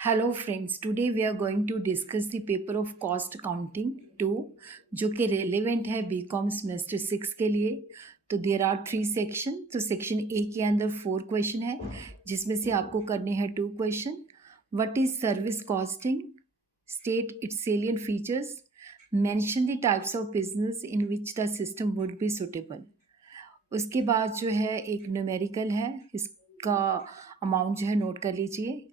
Hello friends, today we are going to discuss the paper of cost accounting 2 जो कि relevant है BCom semester 6 के लिए। तो देयर आर 3 सेक्शन। तो सेक्शन ए के अंदर 4 क्वेश्चन है जिसमें से आपको करने हैं 2 question. What is service costing, state it's salient features, mention the types of business in which the system would be suitable. उसके बाद जो है एक न्यूमेरिकल है, इसका अमाउंट जो है नोट कर लीजिए।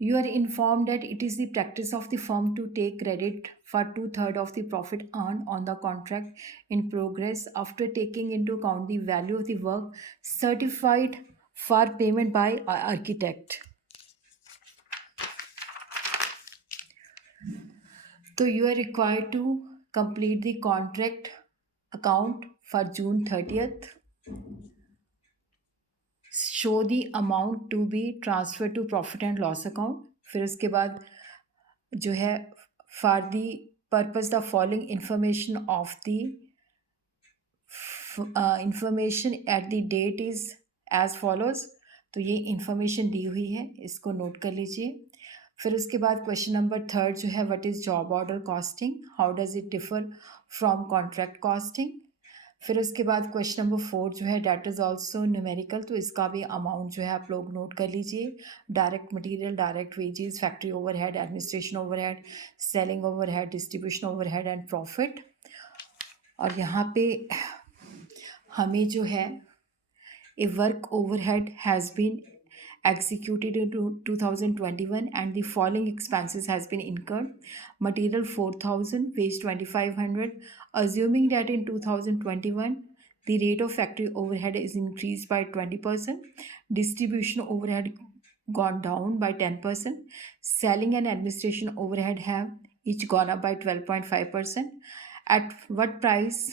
You are informed that it is the practice of the firm to take credit for 2/3 of the profit earned on the contract in progress after taking into account the value of the work certified for payment by architect. So you are required to complete the contract account for June 30th. Show the amount to be transferred to profit and loss account. फिर उसके बाद जो है for the purpose the following information of the information at the date is as follows. तो ये information दी हुई है, इसको नोट कर लीजिए। फिर उसके बाद क्वेश्चन नंबर 3 जो है what is job order costing, how does it differ from contract costing. फिर उसके बाद क्वेश्चन नंबर 4 जो है डैट इज़ ऑल्सो न्यूमेरिकल, तो इसका भी अमाउंट जो है आप लोग नोट कर लीजिए। Direct material, direct wages, factory overhead, administration overhead, selling overhead, distribution overhead and profit. और यहाँ पे हमें जो है a work overhead has been executed in 2021 and the following expenses has been incurred. Material 4,000, wage 2,500. Assuming that in 2021 the rate of factory overhead is increased by 20%, distribution overhead gone down by 10%, selling and administration overhead have each gone up by 12.5%. At what price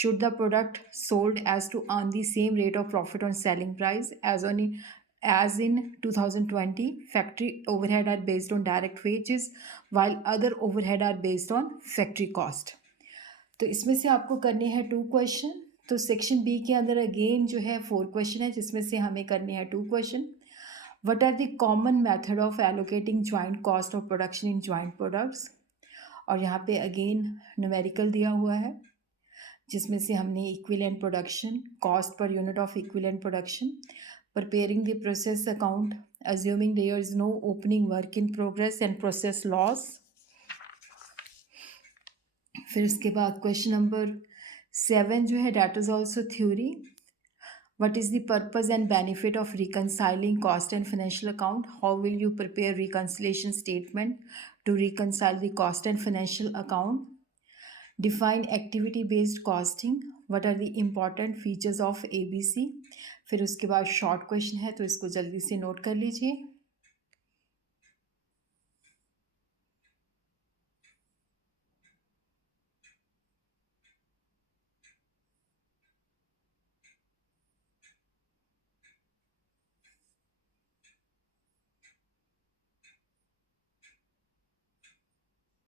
should the product sold as to earn the same rate of profit on selling price as in 2020? Factory overhead are based on direct wages while other overhead are based on factory cost. तो इसमें से आपको करने हैं 2 question. तो section B के अंदर again जो है 4 क्वेश्चन है जिसमें से हमें करने हैं 2 question. What are the common method of allocating joint cost of production in joint products. और यहाँ पे अगेन न्यूमेरिकल दिया हुआ है जिसमें से हमने equivalent production, cost per unit of equivalent production, preparing the process account, assuming there is no opening work in progress and process loss. फिर उसके बाद क्वेश्चन नंबर 7 जो है that is also theory. What is the purpose and benefit of reconciling cost and financial account? How will you prepare reconciliation statement to reconcile the cost and financial account? Define activity based costing. What are the important features of ABC? फिर उसके बाद short question है तो इसको जल्दी से note कर लीजिए।